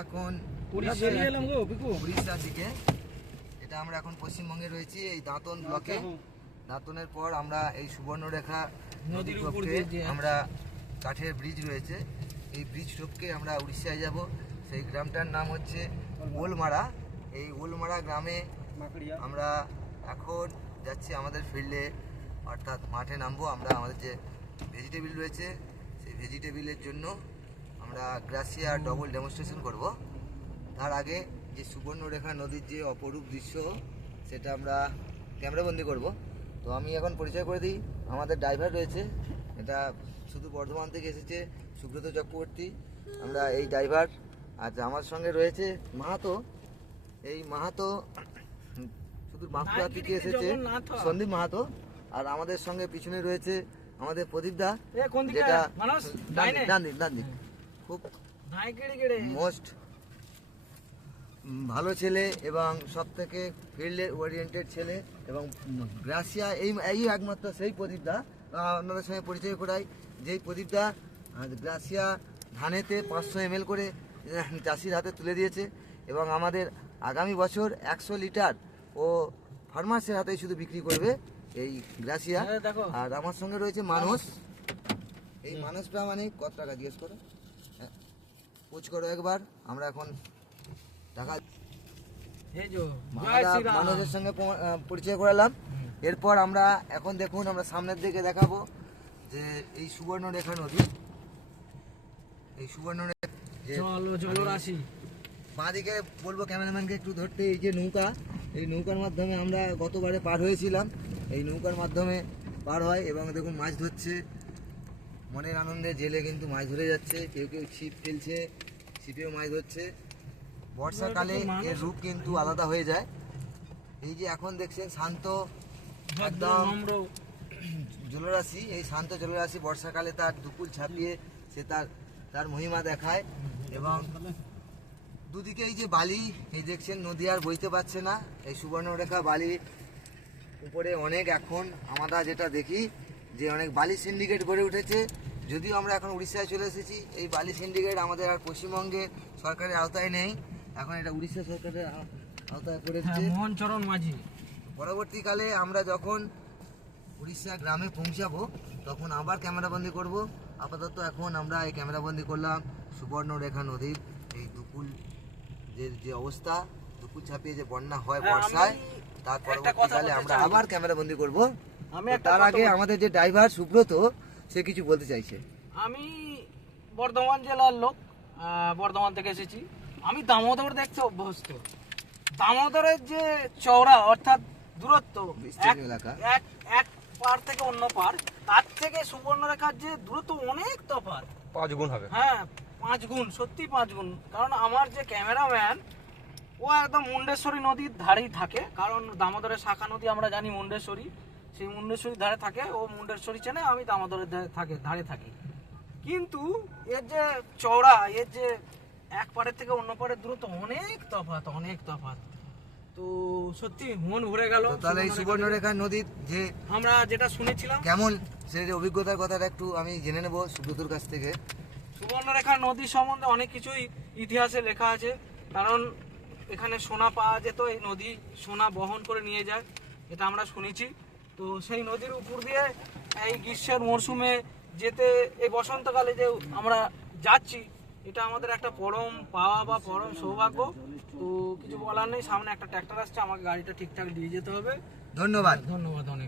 এখন উড়িষ্যার দিকে। এটা আমরা এখন পশ্চিমবঙ্গে রয়েছি এই দাঁতন ব্লকে। দাঁতনের পর আমরা এই সুবর্ণরেখা নদীর উপর আমরা কাঠের ব্রিজ রয়েছে। এই ব্রিজ টপকে আমরা উড়িষ্যায় যাব। সেই গ্রামটার নাম হচ্ছে ওলমারা। এই ওলমারা গ্রামে আমরা এখন যাচ্ছি আমাদের ফিল্ডে অর্থাৎ মাঠে নামবো। আমরা আমাদের যে ভেজিটেবিল রয়েছে সেই ভেজিটেবিলের জন্য আমরা গ্রাসিয়া ডবল ডেমনস্ট্রেশন করব। তার আগে যে সুবর্ণরেখা নদীর যে অপরূপ দৃশ্য সেটা আমরা ক্যামেরাবন্দি করব। তো আমি এখন পরিচয় করে দিই আমাদের ড্রাইভার রয়েছে। এটা শুধু বর্ধমান থেকে এসেছে সুব্রত চক্রবর্তী। আমরা এই ড্রাইভার আর আমার সঙ্গে রয়েছে মাহাতো। এই মাহাতো শুধু বাঁকুড়া থেকে এসেছে সন্দীপ মাহাতো। আর আমাদের সঙ্গে পিছনে রয়েছে আমাদের প্রদীপ দা যেটা ডান দিক ডান দিক খুব মোস্ট ভালো ছেলে এবং সব থেকে ফিল্ডে ওরিয়েন্টেড ছেলে এবং গ্রাসিয়া এই এই একমাত্র সেই প্রদীপদা আপনাদের সঙ্গে পরিচয় করাই। যেই প্রদীপদা গ্রাসিয়া ধানেতে পাঁচশো এম করে চাষির হাতে তুলে দিয়েছে এবং আমাদের আগামী বছর একশো লিটার ও ফার্মাসের হাতে শুধু বিক্রি করবে এই গ্রাসিয়া। হ্যাঁ, দেখো। আর আমার সঙ্গে রয়েছে মানুষ এই মানুষটা মানে কত টাকা? জিজ্ঞেস করো। পুচ করো একবার। আমরা এখন শ্রীরাম মানুষের সঙ্গে পরিচয় করালাম। এরপর আমরা এখন দেখুন আমরা সামনের দিকে দেখাবো যে এই সুবর্ণরেখা নদী। এই সুবর্ণরেখা জলরাশি বাঁদিকে বলব ক্যামেরাম্যানকে একটু ধরতে এই যে নৌকা। এই নৌকার মাধ্যমে আমরা গতবারে পার হয়েছিলাম। এই নৌকার মাধ্যমে পার হয় এবং দেখুন মাছ ধরছে। মনের আনন্দে জেলে কিন্তু মাছ ধরে যাচ্ছে কেউ কেউ ছিপ ফেলছে ছিপেও মাছ ধরছে। বর্ষাকালে এর রূপ কিন্তু আলাদা হয়ে যায়। এই যে এখন দেখছেন শান্ত একদম জলরাশি এই শান্ত জলরাশি বর্ষাকালে তার দুকুল ছাপিয়ে সে তার তার মহিমা দেখায় এবং দুদিকে এই যে বালি এই দেখছেন নদী আর বইতে পারছে না। এই সুবর্ণরেখা বালি উপরে অনেক এখন আমরা যেটা দেখি যে অনেক বালি সিন্ডিকেট গড়ে উঠেছে। যদিও আমরা এখন উড়িষ্যায় চলে এসেছি এই বালি সিন্ডিকেট আমাদের আর পশ্চিমবঙ্গে সরকারের আওতায় নেই। এখন এটা উড়িষ্যা সরকারের আওতায় হ্যাঁ করেছে মোহন চরণ মাঝি। পরবর্তীকালে আমরা যখন উড়িষ্যা গ্রামে পৌঁছাবো তখন আবার ক্যামেরাবন্দি করব। আপাতত এখন আমরা এই ক্যামেরাবন্দি করলাম। সুবর্ণরেখা নদীর এই দুকুল যে যে অবস্থা দুকুল ছাপিয়ে যে বন্যা হয় হ্যাঁ, বর্ষায় তার পরবর্তীকালে আমরা আবার ক্যামেরাবন্দি করব। আমি তার আগে আমাদের যে ড্রাইভার সুব্রত সে কিছু বলতে চাইছে। আমি বর্ধমান জেলার লোক বর্ধমান থেকে এসেছি। আমি দামোদর দেখতে অভ্যস্ত। দামোদরের যে চওড়া অর্থাৎ দূরত্ব বিস্তীর্ণ এক- এলাকা। এক এক পার থেকে অন্য পার তার থেকে সুবর্ণরেখার যে দূরত্ব অনেক তফাৎ। পাঁচ গুণ হবে। হ্যাঁ পাঁচ গুণ সত্যি পাঁচ গুণ। কারণ আমার যে ক্যামেরাম্যান ও একদম মুন্ডেশ্বরী নদীর ধারেই থাকে। কারণ দামোদরের শাখা নদী আমরা জানি মুন্ডেশ্বরী। সেই মুন্ডেশ্বরীর ধারে থাকে ও মুন্ডেশ্বরী চেনে আমি দামোদরের ধারে থাকে ধারে থাকি। কিন্তু এর যে চওড়া এর যে এক পাড়ের থেকে অন্য পাড়ের দূরত্ব অনেক তফাৎ অনেক তফাৎ। তো সত্যি মন ভরে গেল। তাহলে এই সুবর্ণরেখা নদীর যে আমরা যেটা শুনেছিলাম। কেমন সেই যে অভিজ্ঞতার কথাটা একটু আমি জেনে নেব সুব্রতর কাছ থেকে। সুবর্ণরেখা নদী সম্বন্ধে অনেক কিছুই ইতিহাসে লেখা আছে কারণ এখানে সোনা পাওয়া যেত এই নদী সোনা বহন করে নিয়ে যায় এটা আমরা শুনেছি। তো সেই নদীর উপর দিয়ে এই গ্রীষ্মের মরশুমে যেতে এই বসন্তকালে যে আমরা যাচ্ছি এটা আমাদের একটা পরম পাওয়া বা পরম সৌভাগ্য। তো কিছু বলার নেই সামনে একটা ট্র্যাক্টর আসছে আমাকে গাড়িটা ঠিকঠাক দিয়ে যেতে হবে। ধন্যবাদ। ধন্যবাদ অনেক।